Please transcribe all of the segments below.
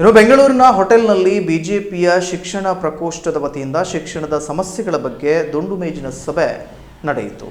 ಇನ್ನು ಬೆಂಗಳೂರಿನ ಹೋಟೆಲ್ನಲ್ಲಿ ಬಿಜೆಪಿಯ ಶಿಕ್ಷಣ ಪ್ರಕೋಷ್ಠದ ವತಿಯಿಂದ ಶಿಕ್ಷಣದ ಸಮಸ್ಯೆಗಳ ಬಗ್ಗೆ ದುಂಡು ಮೇಜಿನ ಸಭೆ ನಡೆಯಿತು.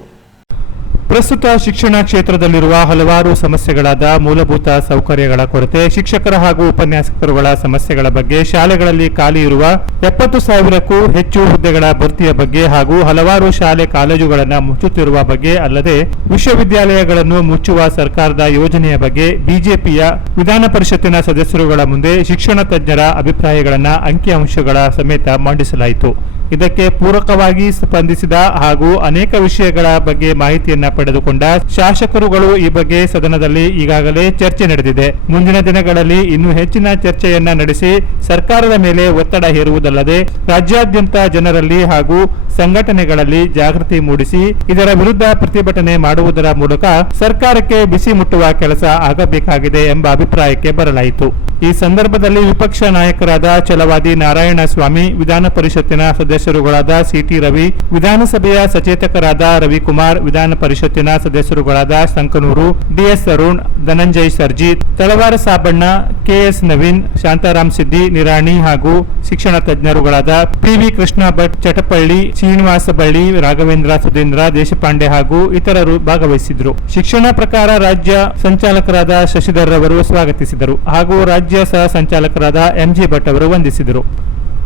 ಪ್ರಸ್ತುತ ಶಿಕ್ಷಣ ಕ್ಷೇತ್ರದಲ್ಲಿರುವ ಹಲವಾರು ಸಮಸ್ಯೆಗಳಾದ ಮೂಲಭೂತ ಸೌಕರ್ಯಗಳ ಕೊರತೆ, ಶಿಕ್ಷಕರ ಹಾಗೂ ಉಪನ್ಯಾಸಕರುಗಳ ಸಮಸ್ಯೆಗಳ ಬಗ್ಗೆ, ಶಾಲೆಗಳಲ್ಲಿ ಖಾಲಿ ಇರುವ 70,000ಕ್ಕೂ ಹೆಚ್ಚು ಹುದ್ದೆಗಳ ಭರ್ತಿಯ ಬಗ್ಗೆ ಹಾಗೂ ಹಲವಾರು ಶಾಲೆ ಕಾಲೇಜುಗಳನ್ನು ಮುಚ್ಚುತ್ತಿರುವ ಬಗ್ಗೆ ಅಲ್ಲದೆ ವಿಶ್ವವಿದ್ಯಾಲಯಗಳನ್ನು ಮುಚ್ಚುವ ಸರ್ಕಾರದ ಯೋಜನೆಯ ಬಗ್ಗೆ ಬಿಜೆಪಿಯ ವಿಧಾನ ಪರಿಷತ್ತಿನ ಸದಸ್ಯರುಗಳ ಮುಂದೆ ಶಿಕ್ಷಣ ತಜ್ಞರ ಅಭಿಪ್ರಾಯಗಳನ್ನು ಅಂಕಿಅಂಶಗಳ ಸಮೇತ ಮಂಡಿಸಲಾಯಿತು. ಇದಕ್ಕೆ ಪೂರಕವಾಗಿ ಸ್ಪಂದಿಸಿದ ಹಾಗೂ ಅನೇಕ ವಿಷಯಗಳ ಬಗ್ಗೆ ಮಾಹಿತಿಯನ್ನ ಪಡೆದುಕೊಂಡ ಶಾಸಕರುಗಳು ಈ ಬಗ್ಗೆ ಸದನದಲ್ಲಿ ಈಗಾಗಲೇ ಚರ್ಚೆ ನಡೆದಿದೆ. ಮುಂದಿನ ದಿನಗಳಲ್ಲಿ ಇನ್ನೂ ಹೆಚ್ಚಿನ ಚರ್ಚೆಯನ್ನ ನಡೆಸಿ ಸರ್ಕಾರದ ಮೇಲೆ ಒತ್ತಡ ಹೇರುವುದಲ್ಲದೆ ರಾಜ್ಯಾದ್ಯಂತ ಜನರಲ್ಲಿ ಹಾಗೂ ಸಂಘಟನೆಗಳಲ್ಲಿ ಜಾಗೃತಿ ಮೂಡಿಸಿ ಇದರ ವಿರುದ್ಧ ಪ್ರತಿಭಟನೆ ಮಾಡುವುದರ ಮೂಲಕ ಸರ್ಕಾರಕ್ಕೆ ಬಿಸಿ ಮುಟ್ಟುವ ಕೆಲಸ ಆಗಬೇಕಾಗಿದೆ ಎಂಬ ಅಭಿಪ್ರಾಯಕ್ಕೆ ಬರಲಾಯಿತು. ಈ ಸಂದರ್ಭದಲ್ಲಿ ವಿಪಕ್ಷ ನಾಯಕರಾದ ಛಲವಾದಿ ನಾರಾಯಣಸ್ವಾಮಿ, ವಿಧಾನ ಪರಿಷತ್ತಿನ ಸದಸ್ಯರುಗಳಾದ ಸಿಟಿ ರವಿ, ವಿಧಾನಸಭೆಯ ಸಚೇತಕರಾದ ರವಿಕುಮಾರ್, ವಿಧಾನ ಪರಿಷತ್ತಿನ ಸದಸ್ಯರುಗಳಾದ ಸಂಕನೂರು, ಡಿಎಸ್ ಅರುಣ್, ಧನಂಜಯ್ ಸರ್ಜೀತ್, ತಳವಾರ ಸಾಬಣ್ಣ, ಕೆಎಸ್ ನವೀನ್, ಶಾಂತಾರಾಮ್ ಸಿದ್ದಿ, ನಿರಾಣಿ ಹಾಗೂ ಶಿಕ್ಷಣ ತಜ್ಞರುಗಳಾದ ಪಿವಿ ಕೃಷ್ಣ ಭಟ್, ಚಟಪಳ್ಳಿ, ಶ್ರೀನಿವಾಸ ಬಳ್ಳಿ, ರಾಘವೇಂದ್ರ, ಸುಧೀಂದ್ರ, ದೇಶಪಾಂಡೆ ಹಾಗೂ ಇತರರು ಭಾಗವಹಿಸಿದ್ರು. ಶಿಕ್ಷಣ ಪ್ರಕಾರ ರಾಜ್ಯ ಸಂಚಾಲಕರಾದ ಶಶಿಧರ್ ಅವರು ಸ್ವಾಗತಿಸಿದರು ಹಾಗೂ ರಾಜ್ಯ ಸಹ ಸಂಚಾಲಕರಾದ ಎಂಜಿ ಭಟ್ ಅವರು ವಂದಿಸಿದರು.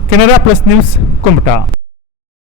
Canara plus news, Kumta.